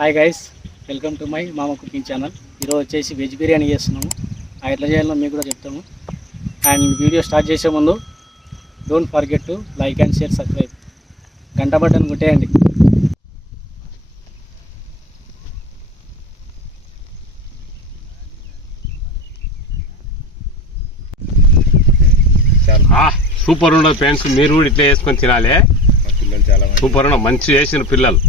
Hi guys, welcome to my మామ cooking channel. ఈరోజు వచ్చేసి వెజ్ బిర్యానీ చేస్తున్నాము. ఎట్లా చేయాలో మీకు కూడా చెప్తాము. అండ్ వీడియో స్టార్ట్ చేసే ముందు don't forget to like and share, subscribe, గంట బటన్ కొట్టేయండి. సూపర్ ఉండదు ఫ్రెండ్స్, మీరు కూడా ఇట్లా వేసుకొని తినాలి. పిల్లలు చాలా సూపర్ ఉండదు, మంచి వేసిన పిల్లలు.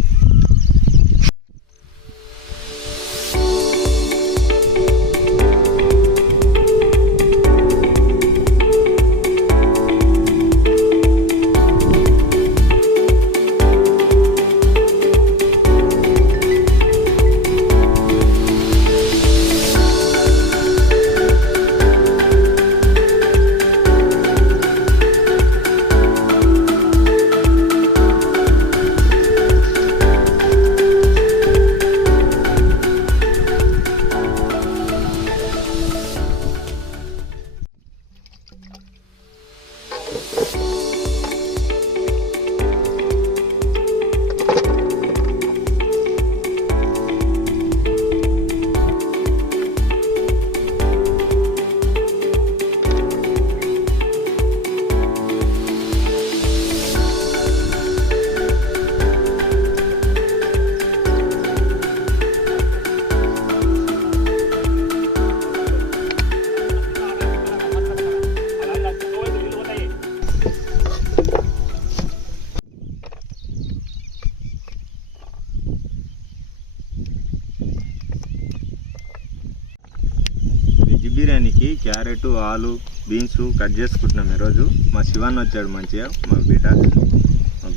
వెజ్ బిర్యానీకి క్యారెట్, ఆలు, బీన్స్ కట్ చేసుకుంటున్నాం. ఈరోజు మా శివాన్ వచ్చాడు మంచిగా, మా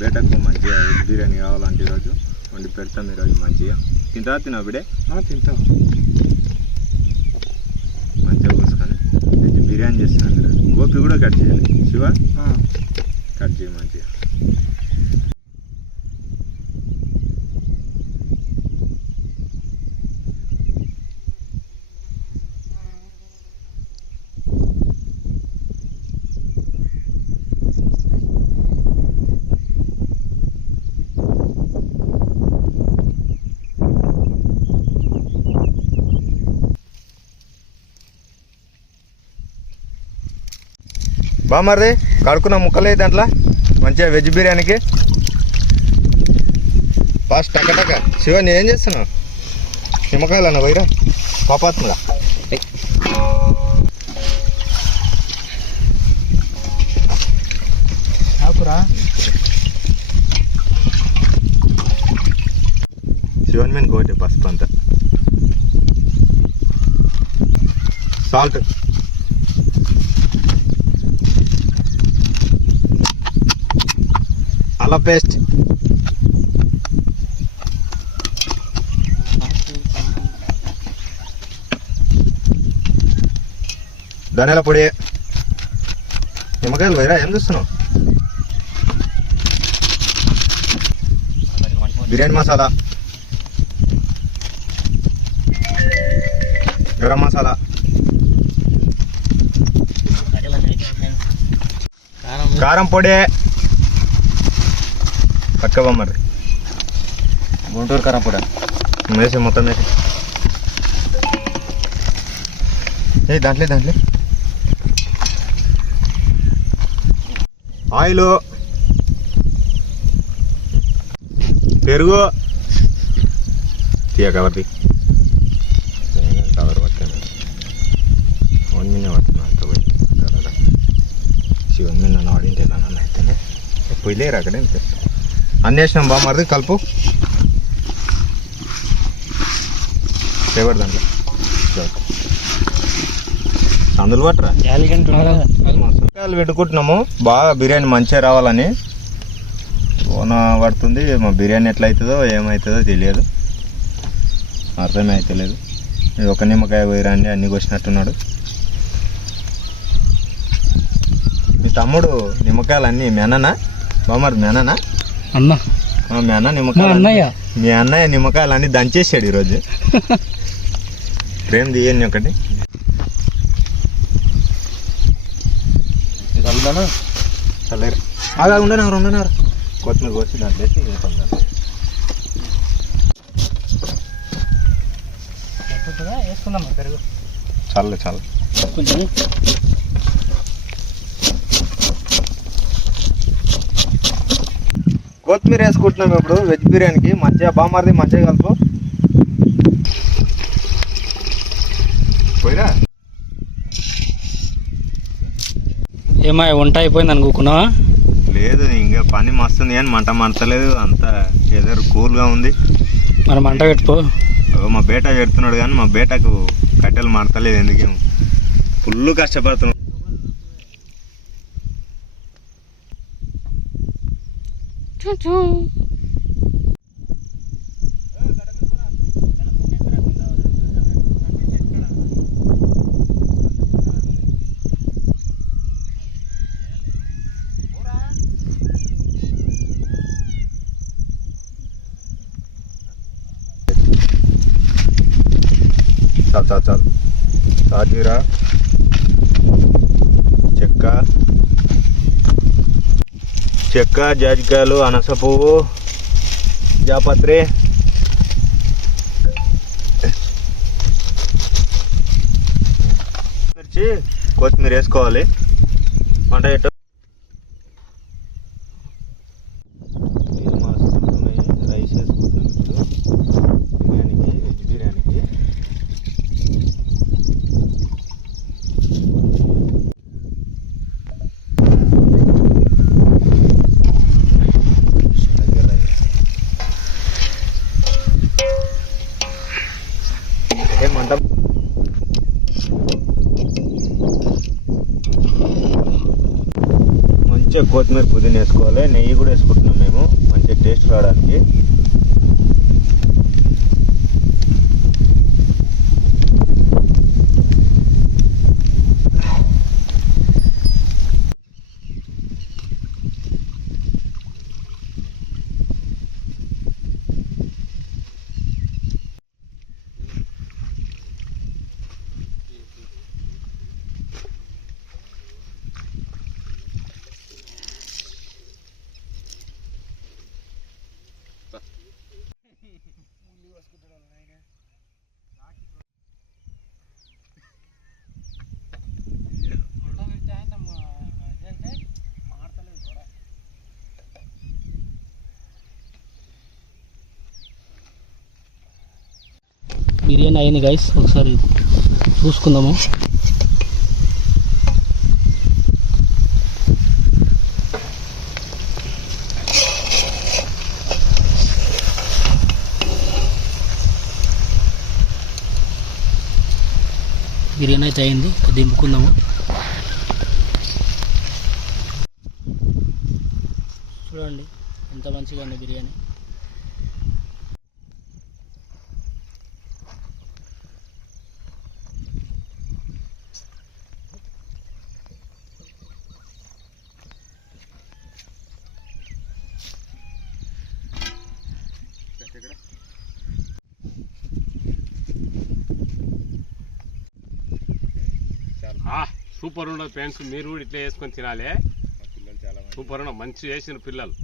బేటకు మంచిగా వెజ్ బిర్యానీ కావాలంటే ఈరోజు వండి పెడతాం. ఈరోజు మంచిగా తిన్నావు బిడే? తింటాం. మంచిగా కూసుకొని వెజ్ బిర్యానీ చేస్తున్నాం. ఈరోజు గోపి కూడా కట్ చేయాలి. శివ కట్ చేయి మంచిగా. బామర్ది కడుక్కున్న ముక్కలే దాంట్లో మంచిగా వెజ్ బిర్యానీకి ఫాస్ట్ టక. శివ నేను ఏం చేస్తున్నావు? నిమ్మకాయలు అన్న పోయిరా పాపాత్మగా. శివన్ మీద కోటే పసుపు అంతా, సాల్ట్, అల్లం పేస్ట్, ధనియాల పొడి, నిమ్మకాయలు పోయిరా ఏం చూస్తున్నావు? బిర్యానీ మసాలా, గరం మసాలా, కారం పొడి, పట్టుకోబమ్మది గుంటూరు కారం పొడి వేసి మొత్తం వేసి దాంట్లో ఆయిల్, పెరుగు కవర్ది కవర్ పట్టాను. 1 minute పడుతున్నా అంత పోయి శివన్ మీద నన్ను ఆడింటే నన్ను అయితేనే పోయిలేరు అక్కడే అన్నేసినాం. బామర్ది కలుపు ఫేవర్ దాంట్లో అందులో పట్టరా మసాలాలు పెట్టుకుంటున్నాము. బాగా బిర్యానీ మంచిగా రావాలని ఓన పడుతుంది. మా బిర్యానీ ఎట్లా అవుతుందో ఏమవుతుందో తెలియదు, అర్థమే అవుతలేదు. ఇది ఒక నిమ్మకాయ పోయిరండి అన్నీ కోసినట్టున్నాడు. మీ తమ్ముడు నిమ్మకాయలు అన్నీ మెననా బామర్? మెననా అన్న? మీ అన్న నిమ్మకాయలు, మీ అన్నయ్య నిమ్మకాయలు అన్నీ దంచేసాడు ఈరోజు. ప్రేమ్ తీయండి ఒకటి. చల్లేరు ఉండేనారు కొత్తిమీర కోసి దాంట్లో వేసి వేసుకుందాం పెరుగు చాలు చాలు. కొంచెం కొత్తిమీర వేసుకుంటున్నాం ఇప్పుడు వెజ్ బిర్యానీకి. మంచిగా బామారిది మంచిగా కలుపు. పోయిరా. ఏమా వంట అయిపోయింది అనుకున్నావా? లేదు, ఇంకా పని మస్తుంది కానీ మంట మంటలేదు. అంతా ఏదో కూల్గా ఉంది. మరి మంట పెట్టుకో. మా బేట పెడుతున్నాడు కానీ మా బేటకు కట్టెలు మంటలేదు. ఎందుకేమో ఫుల్ కష్టపడుతున్నాడు. చాలు చాలు చాలు. సాజీరా, చెక్క, జాజికాయలు, అనస పువ్వు, జాపత్రి, మిర్చి, కొత్తిమీర వేసుకోవాలి. వంట చెట్టు రైస్ వేసుకుంటాం ఇప్పుడు బిర్యానీకి, వెజ్ బిర్యానీకి. ఏమంటాం? మంచిగా కొత్తిమీర, పుదీనా వేసుకోవాలి. నెయ్యి కూడా వేసుకుంటున్నాం మేము మంచిగా టేస్ట్ రావడానికి. బిర్యానీ అయింది గైస్, ఒకసారి చూసుకుందాము. బిర్యానీ అయితే అయింది, దింపుకుందాము. చూడండి ఎంత మంచిగా ఉంది బిర్యానీ. సూపర్ ఉండదు ఫ్రెండ్స్. మీరు కూడా ఇట్లా వేసుకొని తినాలి. సూపర్ ఉండదు, మంచి చేసిన పిల్లలు.